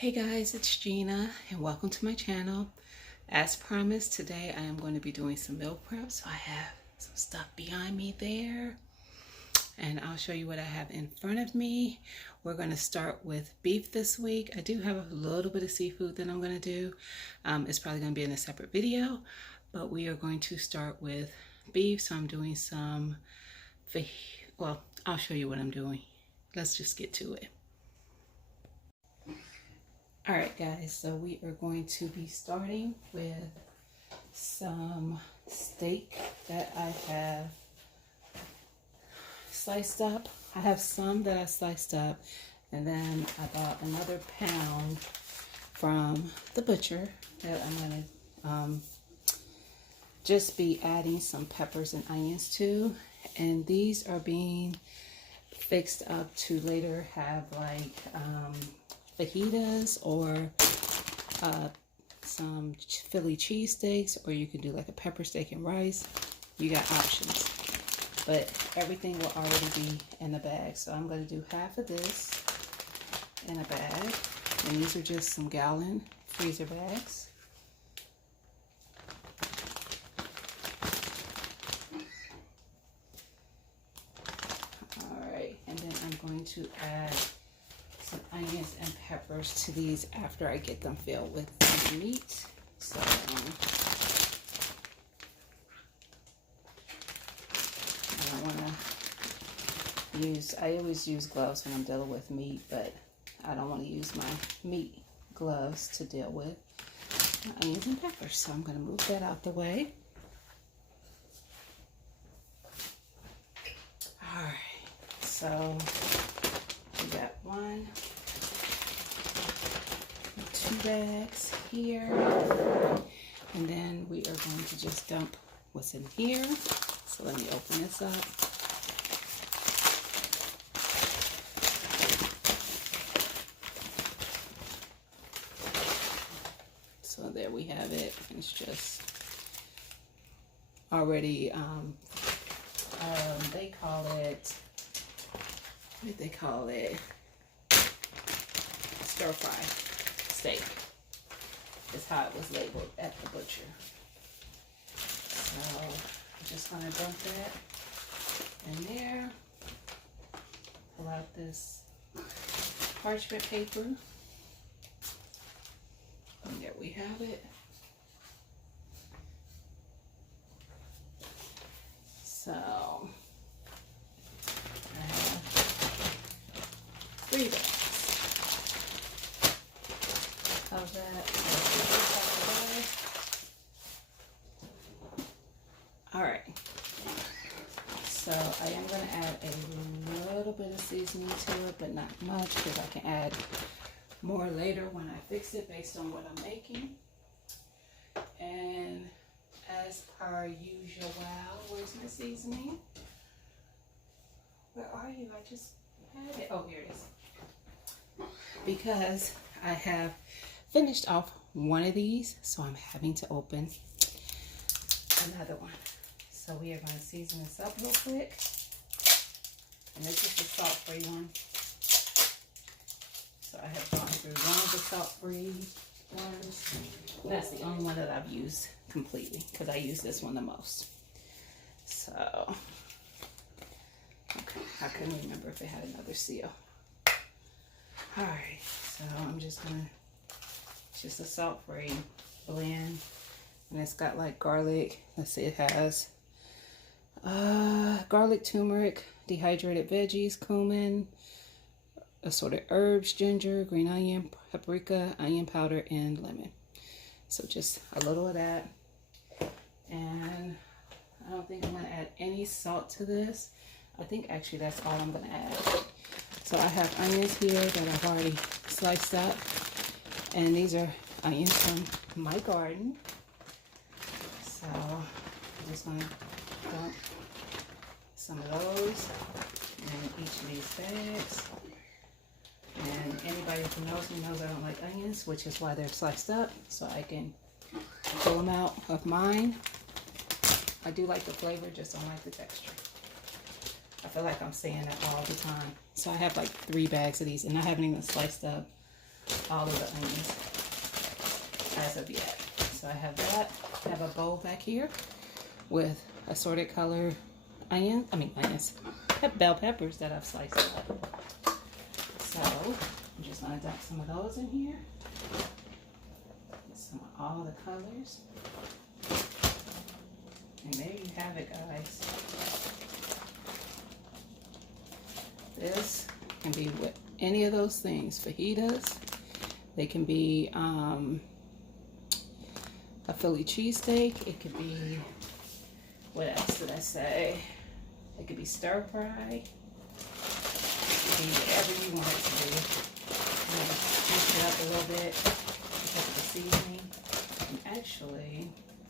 Hey guys, it's Gina and welcome to my channel. As promised, today I am going to be doing some meal prep. So I have some stuff behind me there and I'll show you what I have in front of me. We're going to start with beef this week. I do have a little bit of seafood that I'm going to do. It's probably going to be in a separate video, but we are going to start with beef. So I'm doing some, well, I'll show you what I'm doing. Let's just get to it. All right, guys, so we are going to be starting with some steak that I have sliced up. I have some that I sliced up, and then I bought another pound from the butcher that I'm going to just be adding some peppers and onions to. And these are being fixed up to later have like fajitas or some Philly cheesesteaks, or you can do like a pepper steak and rice. You got options, but everything will already be in the bag. So I'm going to do half of this in a bag, and these are just some gallon freezer bags. All right, and then I'm going to add some onions and peppers to these after I get them filled with some meat. So I don't want to use, I always use gloves when I'm dealing with meat, but I don't want to use my meat gloves to deal with onions and peppers. So I'm going to move that out the way. All right, so we got 1, 2 bags here, and then we are going to just dump what's in here. So let me open this up. So there we have it. It's just already they call it, what did they call it? Stir fry steak is how it was labeled at the butcher. So I'm just gonna dump that in there. Pull out this parchment paper. And there we have it. So I have 3 bags of that. All right. So I am going to add a little bit of seasoning to it, but not much, because I can add more later when I fix it based on what I'm making. And as per usual, where's my seasoning? Where are you? I just had it. Oh, here it is. Because I have finished off one of these, so I'm having to open another one. So we are going to season this up real quick. And this is the salt-free one. So I have gone through one of the salt-free ones. That's the only one that I've used completely, because I use this one the most. So, okay, I couldn't remember if it had another seal. Alright, so I'm just gonna, it's just a salt-free blend. And it's got like garlic, let's see, it has garlic, turmeric, dehydrated veggies, cumin, assorted herbs, ginger, green onion, paprika, onion powder, and lemon. So just a little of that. And I don't think I'm going to add any salt to this. I think actually that's all I'm going to add. So I have onions here that I've already sliced up. And these are onions from my garden. So I'm just going to dump some of those in each of these bags. And anybody who knows me knows I don't like onions, which is why they're sliced up, so I can pull them out of mine. I do like the flavor, just don't like the texture. I feel like I'm saying that all the time. So I have like 3 bags of these, and I haven't even sliced up all of the onions as of yet. So I have that. I have a bowl back here with assorted color onions. Bell peppers that I've sliced up. So I'm just gonna dump some of those in here. Get some of all the colors. And there you have it, guys. This can be with any of those things. Fajitas. They can be a Philly cheesesteak. It could be, what else did I say? It could be stir fry. It could be whatever you want it to be. I'm going to mix it up a little bit because of the seasoning. And actually,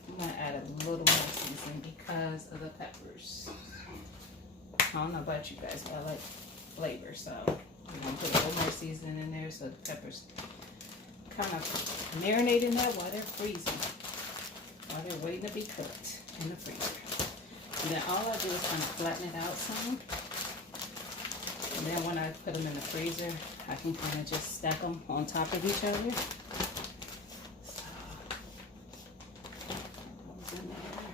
I'm going to add a little more seasoning because of the peppers. I don't know about you guys, but I like flavor, so I'm going to put a little more seasoning in there so the peppers kind of marinate in that while they're freezing, while they're waiting to be cooked in the freezer. And then all I do is kind of flatten it out some. And then when I put them in the freezer, I can kind of just stack them on top of each other. So, those in there.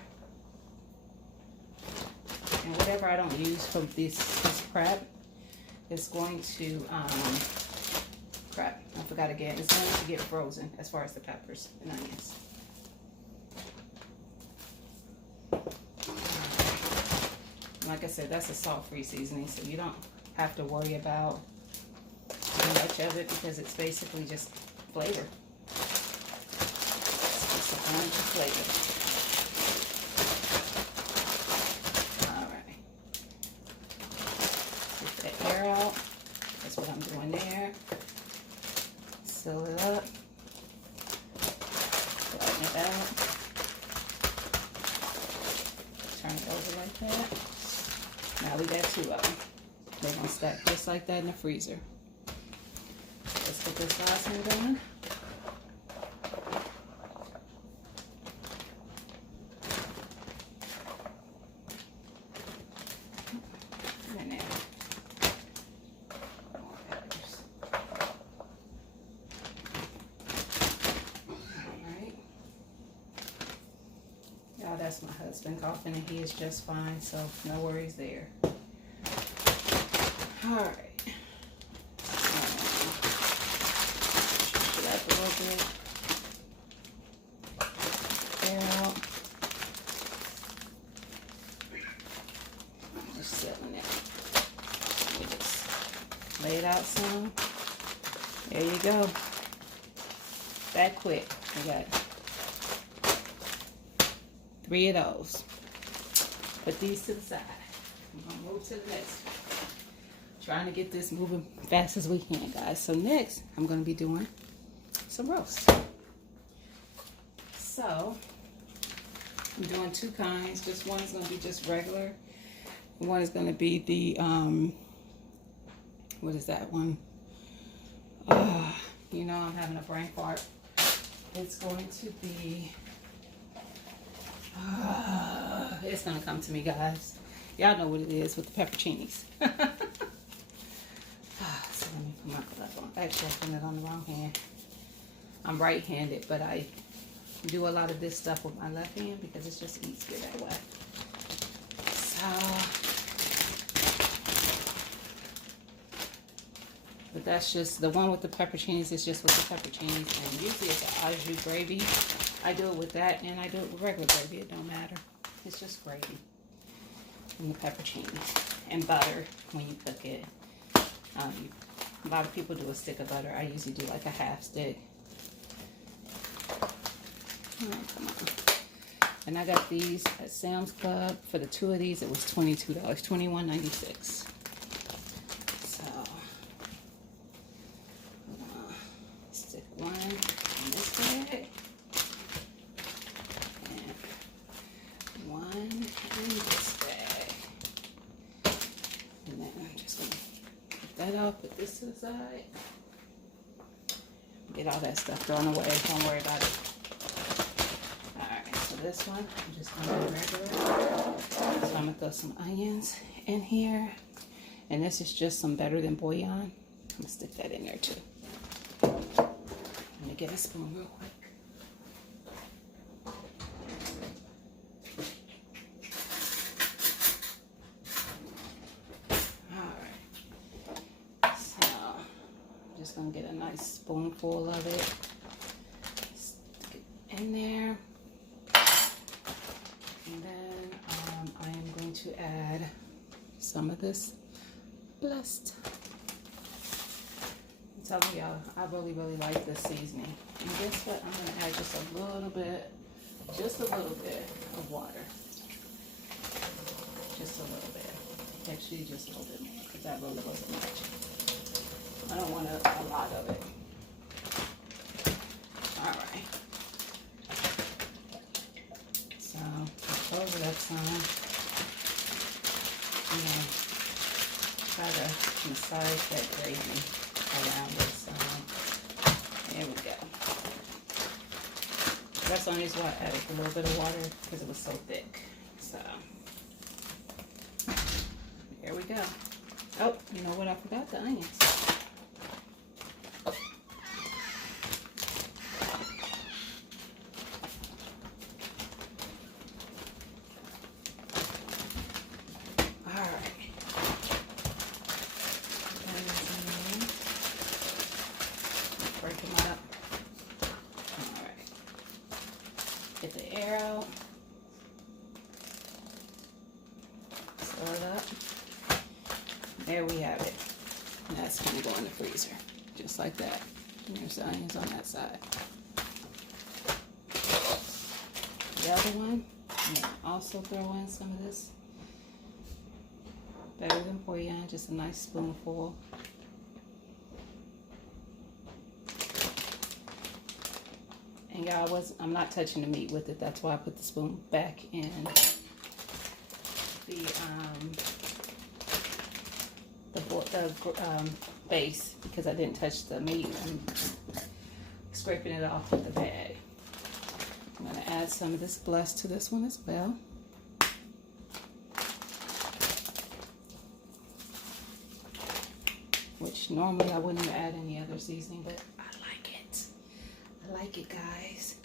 And whatever I don't use for this prep is going to, crap, I forgot again. It's going to get frozen as far as the peppers and onions. Like I said, that's a salt-free seasoning, so you don't have to worry about too much of it because it's basically just flavor. It's just a bunch of flavor. Alright. Take that air out. That's what I'm doing there. Seal it up. Flatten it out. Turn it over like that. Now we got two of them. They're going to stack just like that in the freezer. Let's get this last one done. And there. More peppers. Alright. Y'all, that's my husband coughing and he is just fine, so no worries there. Alright. Shift it up a little bit. Air out. I'm just settling it. Let me just lay it out some. There you go. That quick. I got 3 of those. Put these to the side. I'm going to move to the next one. Trying to get this moving fast as we can, guys. So next, I'm going to be doing some roast. So, I'm doing 2 kinds. Just one is going to be just regular. And one is going to be the, what is that one? You know, I'm having a brain fart. It's going to be, it's going to come to me, guys. Y'all know what it is with the pepperoncinis. So let me put my glove on. Actually, I'm putting it on the wrong hand. I'm right-handed, but I do a lot of this stuff with my left hand because it's just easier that way. So, but that's just, the one with the pepperoncinis is just with the pepperoncinis, and usually it's an au jus gravy. I do it with that, and I do it with regular gravy. It don't matter. It's just gravy. And the pepperoncinis. And butter when you cook it. A lot of people do a stick of butter. I usually do like a half stick. Oh, come on. And I got these at Sam's Club. For the 2 of these, it was $22, $21.96. So, stick one in this bag. And one in this bag. And then I'm just going to put that up, put this to the side. Get all that stuff thrown away. Don't worry about it. Alright, so this one, I'm just going to do regular. So I'm going to throw some onions in here. And this is just some Better Than bouillon. I'm going to stick that in there too. Let me get a spoon real quick. Alright. So, I'm just going to get a nice spoonful of it. Stick it in there. And then I am going to add some of this Blessed. I'm telling y'all, I really like this seasoning. And guess what? I'm going to add just a little bit of water. Just a little bit. Actually, just a little bit more, because that really wasn't much. I don't want a lot of it. Alright. So, over that some. Try to massage that gravy around this. There we go. That's the only reason why I added a little bit of water, because it was so thick. So, there we go. Oh, you know what? I forgot the onions. Break them up. Alright. Get the air out. Stir it up. There we have it. And that's going to go in the freezer. Just like that. And there's the onions on that side. The other one, I'm going to also throw in some of this better than bouillon, just a nice spoonful. And y'all, I'm not touching the meat with it. That's why I put the spoon back in the base, because I didn't touch the meat. I'm scraping it off with the bag. I'm going to add some of this Blessed to this one as well. Which normally I wouldn't add any other seasoning, but I like it. I like it, guys.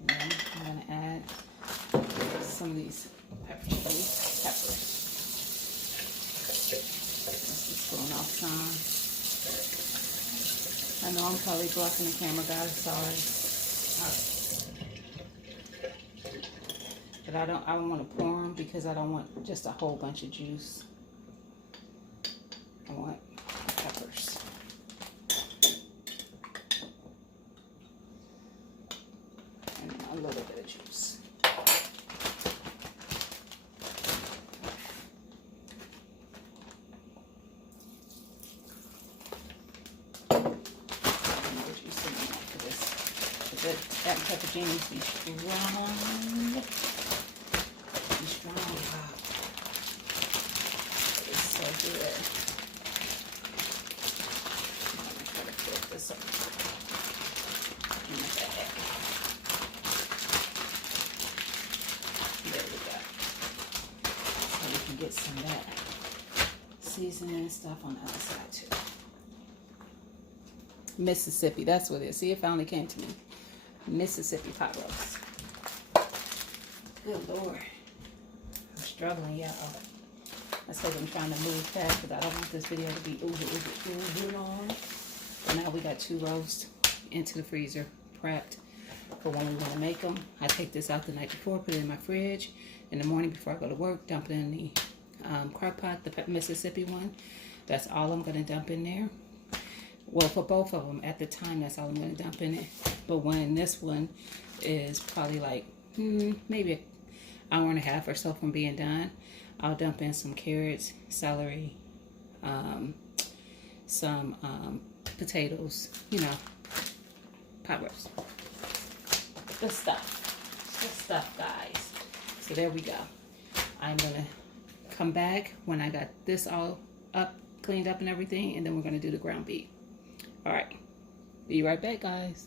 And then I'm going to add some of these peppers. Let's spoon off some. I know I'm probably blocking the camera, guys. Sorry. But I don't want to pour them, because I don't want just a whole bunch of juice. I want peppers. And a little bit of juice. More juice in there for this. That pepperoni needs to be strong. Be strong. Wow. It's so good. This up in the bag. There we go. So we can get some of that seasoning and stuff on the other side too. Mississippi, that's what it is. See, it finally came to me. Mississippi pot roast. Good Lord. I'm struggling, y'all. That's because I'm trying to move fast, because I don't want this video to be ooh long. So now we got 2 roasts into the freezer, prepped for when we want to make them. I take this out the night before, put it in my fridge. In the morning before I go to work, dump it in the crock pot, the Mississippi one. That's all I'm going to dump in there. Well, for both of them, at the time, that's all I'm going to dump in it. But when this one is probably like maybe an hour and a half or so from being done, I'll dump in some carrots, celery, some potatoes, pot roast. Good stuff, guys. So there we go. I'm gonna come back when I got this all up, cleaned up and everything, and then we're gonna do the ground beef. All right, be right back, guys.